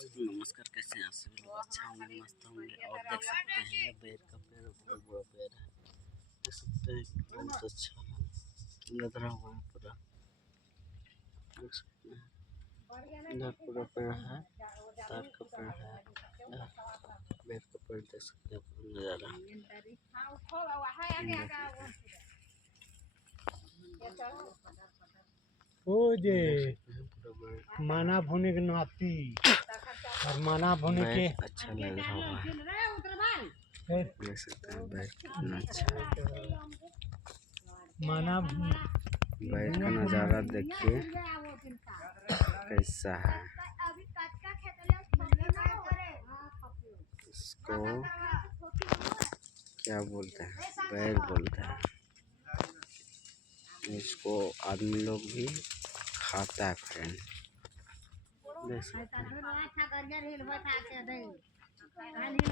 दोस्तों नमस्कार, कैसे हैं आप सभी लोग? अच्छा होंगे, मस्त होंगे। और देख सकते हैं ये बेर का पेड़ बहुत बड़ा पेड़ है, देख सकते हैं बहुत अच्छा लग रहा हुआ है पूरा, देख सकते हैं इधर पूरा पेड़ है, तार का पेड़ है, बेर का पेड़ देख सकते हैं पूरा नजारा। ओ जे मानव होने के नाती और मानव होने के अच्छा लग रहा है, देख सकते हैं बैग कितना अच्छा है। मानव बैग का नज़ारा देखिए कैसा है। इसको क्या बोलते हैं? बैग बोलते हैं। इसको आदमी लोग भी खाता है फ्रेंड, देख सकते हैं।